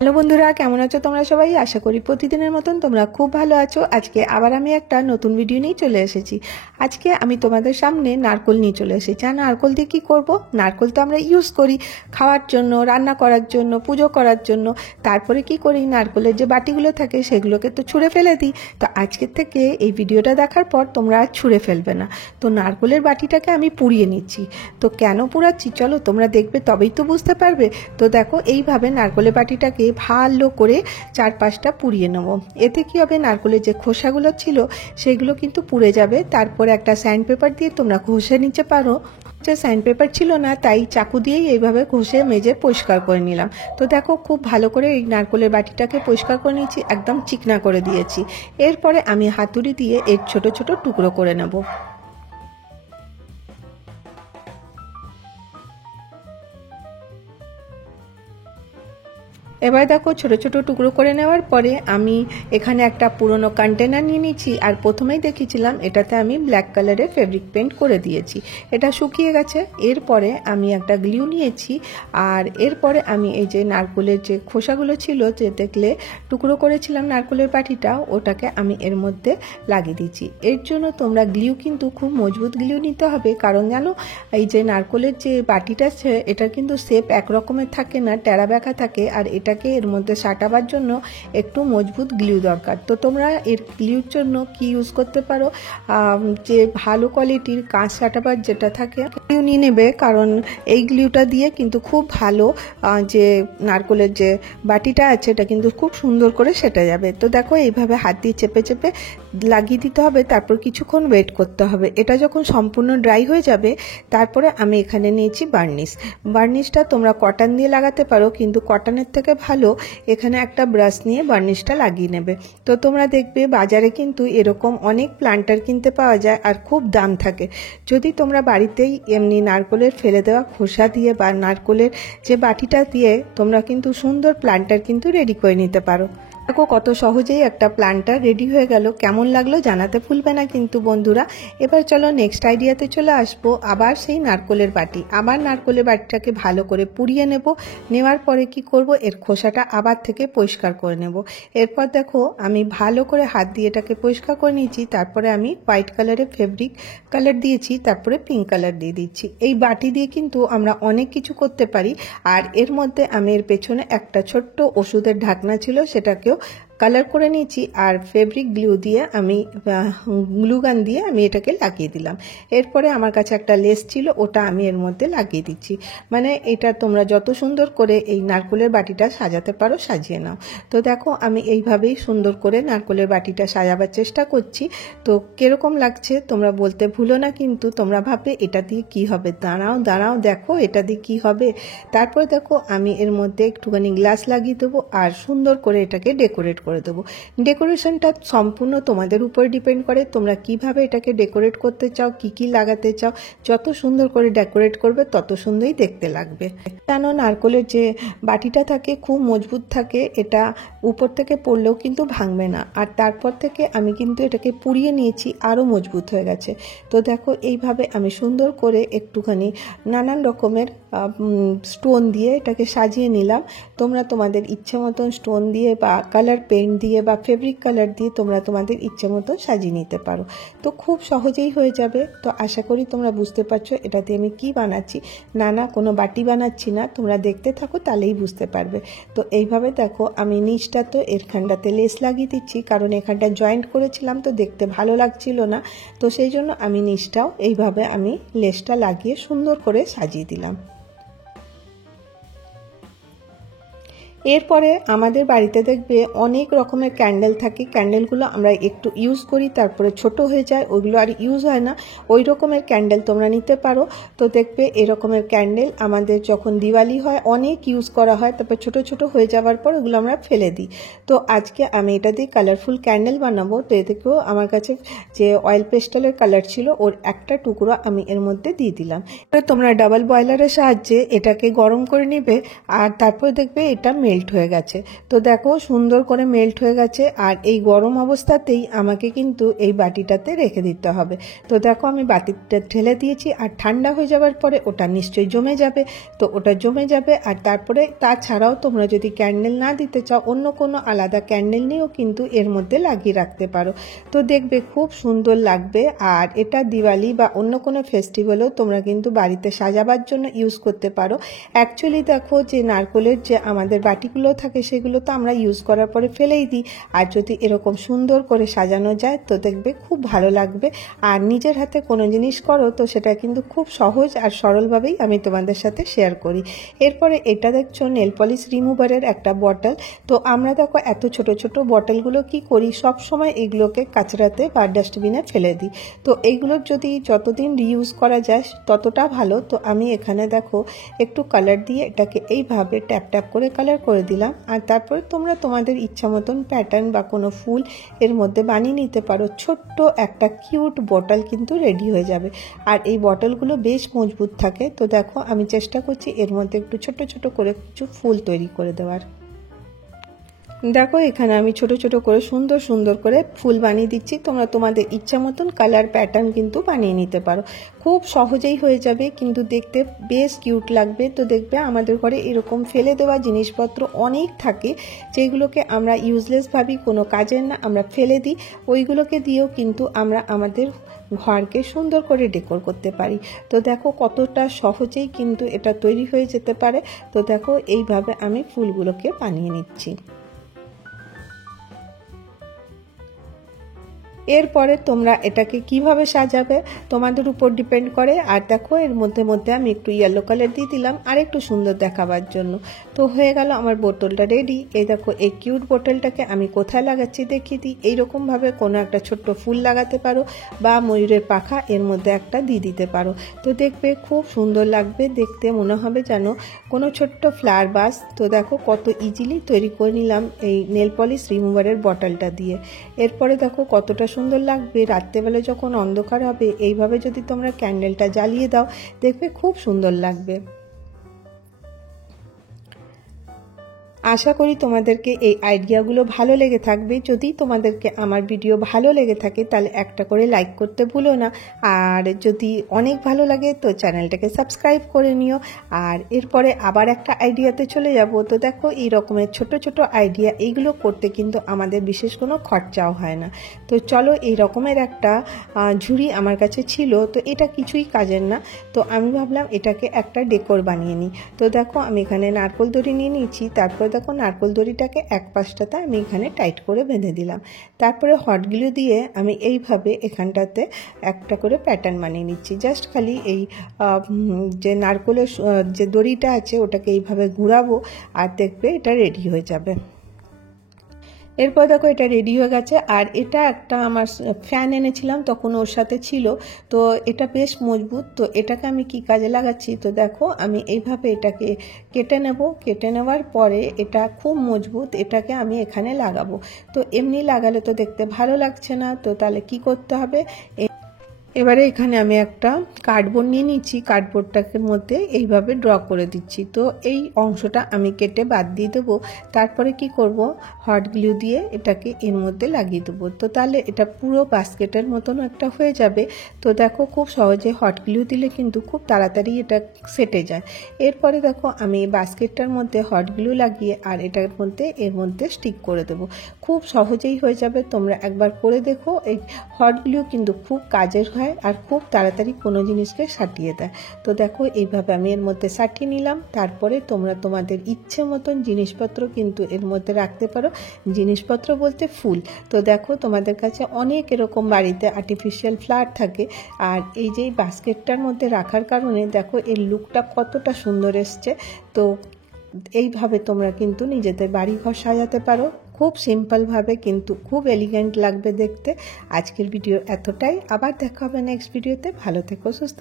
Hello বন্ধুরা, কেমন আছো তোমরা সবাই? আশা করি প্রতিদিনের মতন তোমরা খুব ভালো আছো। আজকে আবার আমি একটা নতুন ভিডিও নিয়ে চলে এসেছি। আজকে আমি তোমাদের সামনে নারকোল নিয়ে চলে এসেছি। আর নারকোল দিয়ে কী করবো? নারকোল তো আমরা ইউজ করি খাওয়ার জন্য, রান্না করার জন্য, পুজো করার জন্য। তারপরে কি করি, নারকোলের যে বাটিগুলো থাকে সেগুলোকে তো ছুঁড়ে ফেলে দিই। তো আজকের থেকে এই ভিডিওটা দেখার পর তোমরা আর ছুঁড়ে ফেলবে না। তো নারকোলের বাটিটাকে আমি পুড়িয়ে নিচ্ছি। তো কেন পুড়াচ্ছি চলো তোমরা দেখবে, তবেই তো বুঝতে পারবে। তো দেখো, এইভাবে নারকোলের বাটিটাকে ভালো করে 4-5টা পুড়িয়ে নেব। এতে কি হবে, নারকোলের যে খোসাগুলো ছিল সেগুলো কিন্তু পুড়ে যাবে। তারপরে একটা স্যান্ড পেপার দিয়ে তোমরা ঘষে নিতে পারো। যে স্যান্ড পেপার ছিল না, তাই চাকু দিয়েই এইভাবে ঘষে মেজে পরিষ্কার করে নিলাম। তো দেখো, খুব ভালো করে এই নারকোলের বাটিটাকে পরিষ্কার করে নিয়েছি, একদম চিকনা করে দিয়েছি। এরপরে আমি হাতুড়ি দিয়ে এর ছোট ছোট টুকরো করে নেব। এবার দেখো, ছোট ছোট টুকরো করে নেওয়ার পরে আমি এখানে একটা পুরনো কন্টেনার নিয়ে নিচ্ছি। আর প্রথমেই দেখিয়েছিলাম এটাতে আমি ব্ল্যাক কালারের ফেব্রিক পেন্ট করে দিয়েছি, এটা শুকিয়ে গেছে। এরপরে আমি একটা গ্লু নিয়েছি, আর এরপরে আমি এই যে নারকোলের যে খোসাগুলো ছিল, যে দেখলে টুকরো করেছিলাম নারকোলের বাটিটা, ওটাকে আমি এর মধ্যে লাগিয়ে দিচ্ছি। এর জন্য তোমরা গ্লু কিন্তু খুব মজবুত গ্লু নিতে হবে, কারণ জানো এই যে নারকোলের যে বাটিটা আছে এটার কিন্তু শেপ একরকমের থাকে না, টেরা বেঁকা থাকে। আর এটাকে এর মধ্যে সাঁটাবার জন্য একটু মজবুত গ্লু দরকার। তো তোমরা এর গ্লুর জন্য কি ইউজ করতে পারো, যে ভালো কোয়ালিটির কাঁচ সাঁটাবার যেটা থাকে গ্লু নিয়ে নেবে, কারণ এই গ্লুটা দিয়ে কিন্তু খুব ভালো যে নারকোলের যে বাটিটা আছে এটা কিন্তু খুব সুন্দর করে সেটে যাবে। তো দেখো, এইভাবে হাত দিয়ে চেপে চেপে লাগিয়ে দিতে হবে, তারপর কিছুক্ষণ ওয়েট করতে হবে। এটা যখন সম্পূর্ণ ড্রাই হয়ে যাবে, তারপরে আমি এখানে নিয়েছি বার্নিশ। বার্নিশটা তোমরা কটন দিয়ে লাগাতে পারো, কিন্তু কটনের থেকে ভালো এখানে একটা ব্রাশ নিয়ে বার্নিশটা লাগিয়ে নেবে। তো তোমরা দেখবে বাজারে কিন্তু এরকম অনেক প্লান্টার কিনতে পাওয়া যায়, আর খুব দাম থাকে। যদি তোমরা বাড়িতেই এমনি নারকোলের ফেলে দেওয়া খোসা দিয়ে বা নারকোলের যে বাটিটা দিয়ে তোমরা কিন্তু সুন্দর প্লান্টার কিন্তু রেডি করে নিতে পারো। দেখো, কত সহজেই একটা প্ল্যান্টার রেডি হয়ে গেল। কেমন লাগলো জানাতে ভুলবে না কিন্তু বন্ধুরা। এবার চলো নেক্সট আইডিয়াতে চলে আসবো। আবার সেই নারকোলের বাটি, আবার নারকোলের বাটিটাকে ভালো করে পুড়িয়ে নেব। নেওয়ার পরে কি করব, এর খোসাটা আবার থেকে পরিষ্কার করে নেব। এরপর দেখো, আমি ভালো করে হাত দিয়ে এটাকে পরিষ্কার করে নিয়েছি। তারপরে আমি হোয়াইট কালারের ফেব্রিক কালার দিয়েছি, তারপরে পিঙ্ক কালার দিয়ে দিচ্ছি। এই বাটি দিয়ে কিন্তু আমরা অনেক কিছু করতে পারি। আর এর মধ্যে আমি এর পেছনে একটা ছোট্ট ওষুধের ঢাকনা ছিল, সেটাকেও কালার করে নিয়েছি। আর ফেব্রিক গ্লু দিয়ে আমি গ্লু গান দিয়ে আমি এটাকে লাগিয়ে দিলাম। এরপরে আমার কাছে একটা লেস ছিল, ওটা আমি এর মধ্যে লাগিয়ে দিচ্ছি। মানে এটা তোমরা যত সুন্দর করে এই নারকোলের বাটিটা সাজাতে পারো সাজিয়ে নাও। তো দেখো, আমি এইভাবেই সুন্দর করে নারকোলের বাটিটা সাজাবার চেষ্টা করছি। তো কিরকম লাগছে তোমরা বলতে ভুলো না কিন্তু। তোমরা ভাববে এটা দিয়ে কি হবে, দাঁড়াও দাঁড়াও দেখো এটা দিয়ে কি হবে। তারপর দেখো, আমি এর মধ্যে একটুখানি গ্লাস লাগিয়ে দেবো, আর সুন্দর করে এটাকে ডেকোরেট করে দেবো। ডেকোরেশনটা সম্পূর্ণ তোমাদের উপর ডিপেন্ড করে, তোমরা কিভাবে এটাকে ডেকোরেট করতে চাও, কি কি লাগাতে চাও। যত সুন্দর করে ডেকোরেট করবে তত সুন্দরই দেখতে লাগবে। কেন, নারকোলের যে বাটিটা থাকে খুব মজবুত থাকে, এটা উপর থেকে পড়লেও কিন্তু ভাঙবে না। আর তারপর থেকে আমি কিন্তু এটাকে পুড়িয়ে নিয়েছি, আরও মজবুত হয়ে গেছে। তো দেখো, এইভাবে আমি সুন্দর করে একটুখানি নানান রকমের স্টোন দিয়ে এটাকে সাজিয়ে নিলাম। তোমরা তোমাদের ইচ্ছে মতন স্টোন দিয়ে বা কালার পেন্ট দিয়ে বা ফেব্রিক কালার দিয়ে তোমরা তোমাদের ইচ্ছে মতো সাজিয়ে নিতে পারো। তো খুব সহজেই হয়ে যাবে। তো আশা করি তোমরা বুঝতে পারছো এটাতে আমি কি বানাচ্ছি। না কোনো বাটি বানাচ্ছি না, তোমরা দেখতে থাকো তাহলেই বুঝতে পারবে। তো এইভাবে দেখো, আমি নিচটা তো এখানটাতে লেস লাগিয়ে দিচ্ছি, কারণ এখানটা জয়েন্ট করেছিলাম তো দেখতে ভালো লাগছিল না। তো সেই জন্য আমি নিচটাও এইভাবে আমি লেসটা লাগিয়ে সুন্দর করে সাজিয়ে দিলাম। এরপরে আমাদের বাড়িতে দেখবে অনেক রকমের ক্যান্ডেল থাকে। ক্যান্ডেলগুলো আমরা একটু ইউজ করি, তারপরে ছোট হয়ে যায়, ওইগুলো আর ইউজ হয় না। ওই রকমের ক্যান্ডেল তোমরা নিতে পারো। তো দেখবে এরকমের ক্যান্ডেল আমাদের যখন দিওয়ালি হয় অনেক ইউজ করা হয়, তারপর ছোট ছোট হয়ে যাওয়ার পর ওগুলো আমরা ফেলে দিই। তো আজকে আমি এটা দিয়ে কালারফুল ক্যান্ডেল বানাবো। তো এতেকেও আমার কাছে যে অয়েল পেস্টেলের কালার ছিল, ওর একটা টুকরো আমি এর মধ্যে দিয়ে দিলাম। তোমরা ডাবল বয়লারের সাহায্যে এটাকে গরম করে নেবে, আর তারপর দেখবে এটা মেল্ট হয়ে গেছে। তো দেখো সুন্দর করে মেল্ট হয়ে গেছে, আর এই গরম অবস্থাতেই আমাকে কিন্তু এই বাটিটাতে রেখে দিতে হবে। তো দেখো আমি বাটিটা ঢেলে দিয়েছি, আর ঠান্ডা হয়ে যাওয়ার পরে ওটা নিশ্চয়ই জমে যাবে। তো ওটা জমে যাবে, আর তারপরে তাছাড়াও তোমরা যদি ক্যান্ডেল না দিতে চাও অন্য কোনো আলাদা ক্যান্ডেল নিয়েও কিন্তু এর মধ্যে লাগিয়ে রাখতে পারো। তো দেখবে খুব সুন্দর লাগবে। আর এটা দিওয়ালি বা অন্য কোনো ফেস্টিভ্যালেও তোমরা কিন্তু বাড়িতে সাজাবার জন্য ইউজ করতে পারো। অ্যাকচুয়ালি দেখো যে নারকেলের যে আমাদের বাটিগুলো থাকে সেগুলো তো আমরা ইউজ করার পরে ফেলেই দিই, আর যদি এরকম সুন্দর করে সাজানো যায় তো দেখবে খুব ভালো লাগবে। আর নিজের হাতে কোনো জিনিস করো তো সেটা কিন্তু খুব সহজ আর সরলভাবেই আমি তোমাদের সাথে শেয়ার করি। এরপরে এটা দেখছো নেল পলিশ রিমুভারের একটা বটল। তো আমরা দেখো এত ছোট ছোট বটলগুলো কি করি, সব সময় এগুলোকে কাচড়াতে বা ডাস্টবিনে ফেলে দিই। তো এইগুলোর যদি যতদিন রিইউজ করা যায় ততটা ভালো। তো আমি এখানে দেখো একটু কালার দিয়ে এটাকে এইভাবে ট্যাপ ট্যাপ করে কালার করে দিলাম, আর তারপরে তোমরা তোমাদের ইচ্ছা মতন প্যাটার্ন বা কোনো ফুল এর মধ্যে বানিয়ে নিতে পারো। ছোট্ট একটা কিউট বটল কিন্তু রেডি হয়ে যাবে। আর এই বটলগুলো বেশ মজবুত থাকে। তো দেখো আমি চেষ্টা করছি এর মধ্যে একটু ছোট ছোট করে কিছু ফুল তৈরি করে দেওয়ার। দেখো এখানে আমি ছোট ছোট করে সুন্দর সুন্দর করে ফুল বানিয়ে দিচ্ছি। তোমরা তোমাদের ইচ্ছা মতন কালার প্যাটার্ন কিন্তু বানিয়ে নিতে পারো। খুব সহজেই হয়ে যাবে, কিন্তু দেখতে বেশ কিউট লাগবে। তো দেখবে আমাদের ঘরে এরকম ফেলে দেওয়া জিনিসপত্র অনেক থাকে, যেগুলোকে আমরা ইউজলেস ভাবি, কোনো কাজের না, আমরা ফেলে দিই। ওইগুলোকে দিয়েও কিন্তু আমরা আমাদের ঘরকে সুন্দর করে ডেকোর করতে পারি। তো দেখো কতটা সহজেই কিন্তু এটা তৈরি হয়ে যেতে পারে। তো দেখো এইভাবে আমি ফুলগুলোকে বানিয়ে নিচ্ছি। এরপরে তোমরা এটাকে কিভাবে সাজাবে তোমাদের উপর ডিপেন্ড করে। আর দেখো এর মধ্যে মধ্যে আমি একটু ইয়েলো কালার দিয়ে দিলাম আর একটু সুন্দর দেখাবার জন্য। তো হয়ে গেল আমার বোতলটা রেডি। এই দেখো এই কিউট বোতলটাকে আমি কোথায় লাগাচ্ছি দেখিয়ে দিই। এইরকমভাবে কোনো একটা ছোট্ট ফুল লাগাতে পারো, বা ময়ূরের পাখা এর মধ্যে একটা দিয়ে দিতে পারো। তো দেখবে খুব সুন্দর লাগবে দেখতে, মনে হবে যেন কোনো ছোট্ট ফ্লাওয়ার বাস। তো দেখো কত ইজিলি তৈরি করে নিলাম এই নেল পলিশ রিমুভারের বটলটা দিয়ে। এরপরে দেখো কতটা সুন্দর লাগবে রাত্রেবেলা যখন অন্ধকার হবে, এইভাবে যদি তোমরা ক্যান্ডেলটা জ্বালিয়ে দাও দেখবে খুব সুন্দর লাগবে। আশা করি তোমাদেরকে এই আইডিয়াগুলো ভালো লেগে থাকবে। যদি তোমাদেরকে আমার ভিডিও ভালো লেগে থাকে তাহলে একটা করে লাইক করতে ভুলো না, আর যদি অনেক ভালো লাগে তো চ্যানেলটাকে সাবস্ক্রাইব করে নিও। আর এরপরে আবার একটা আইডিয়াতে চলে যাব। তো দেখো এই রকমের ছোট ছোট আইডিয়া, এইগুলো করতে কিন্তু আমাদের বিশেষ কোনো খরচাও হয় না। তো চলো, এই রকমের একটা ঝুড়ি আমার কাছে ছিল, তো এটা কিছুই কাজের না। তো আমি ভাবলাম এটাকে একটা ডেকোর বানিয়ে নিই। তো দেখো আমি এখানে নারকেল দড়ি নিয়ে নিয়েছি। তারপর দেখো নারকেল দড়িটাকে এক পাশটাতে আমি এখানে টাইট করে বেঁধে দিলাম। তারপরে হট গ্লু দিয়ে আমি এইভাবে এখানটাতে একটা করে প্যাটার্ন বানিয়ে নিচ্ছি। জাস্ট খালি এই যে নারকেলের যে দড়িটা আছে ওটাকে এইভাবে ঘুরাবো, আর দেখবে এটা রেডি হয়ে যাবে। এরপর দেখো এটা রেডি হয়ে গেছে। আর এটা একটা আমার ফ্যান এনেছিলাম তখন ওর সাথে ছিল, তো এটা বেশ মজবুত। তো এটাকে আমি কি কাজে লাগাচ্ছি, তো দেখো আমি এইভাবে এটাকে কেটে নেব। কেটে নেওয়ার পরে এটা খুব মজবুত, এটাকে আমি এখানে লাগাবো। তো এমনি লাগালে তো দেখতে ভালো লাগছে না, তো তাহলে কি করতে হবে, এবারে এখানে আমি একটা কার্ডবোর্ড নিয়ে নিচ্ছি। কার্ডবোর্ডটাকে মধ্যে এইভাবে ড্র করে দিচ্ছি। তো এই অংশটা আমি কেটে বাদ দিয়ে দেবো। তারপরে কি করব, হট গ্লু দিয়ে এটাকে এর মধ্যে লাগিয়ে দেবো। তো তাহলে এটা পুরো বাস্কেটের মতন একটা হয়ে যাবে। তো দেখো খুব সহজে হট গ্লু দিলে কিন্তু খুব তাড়াতাড়ি এটা সেটে যায়। এরপরে দেখো আমি এই বাস্কেটটার মধ্যে হট গ্লু লাগিয়ে আর এটার মধ্যে এর মধ্যে স্টিক করে দেবো। খুব সহজেই হয়ে যাবে, তোমরা একবার করে দেখো। এই হট গ্লু কিন্তু খুব কাজের হয় আর খুব তাড়াতাড়ি কোনো জিনিসকে সাটিয়ে দেয়। তো দেখো এইভাবে আমি এর মধ্যে সাটিয়ে নিলাম। তারপরে তোমরা তোমাদের ইচ্ছে মতন জিনিসপত্র কিন্তু এর মধ্যে রাখতে পারো। জিনিসপত্র বলতে ফুল। তো দেখো তোমাদের কাছে অনেক এরকম বাড়িতে আর্টিফিশিয়াল ফ্লাওয়ার থাকে, আর এই যে বাস্কেটটার মধ্যে রাখার কারণে দেখো এর লুকটা কতটা সুন্দর এসছে। তো এইভাবে তোমরা কিন্তু নিজেদের বাড়িঘর সাজাতে পারো খুব সিম্পলভাবে, কিন্তু খুব এলিগেন্ট লাগবে দেখতে। আজকের ভিডিও এতটাই, আবার দেখা হবে নেক্সট ভিডিওতে। ভালো থেকো, সুস্থ।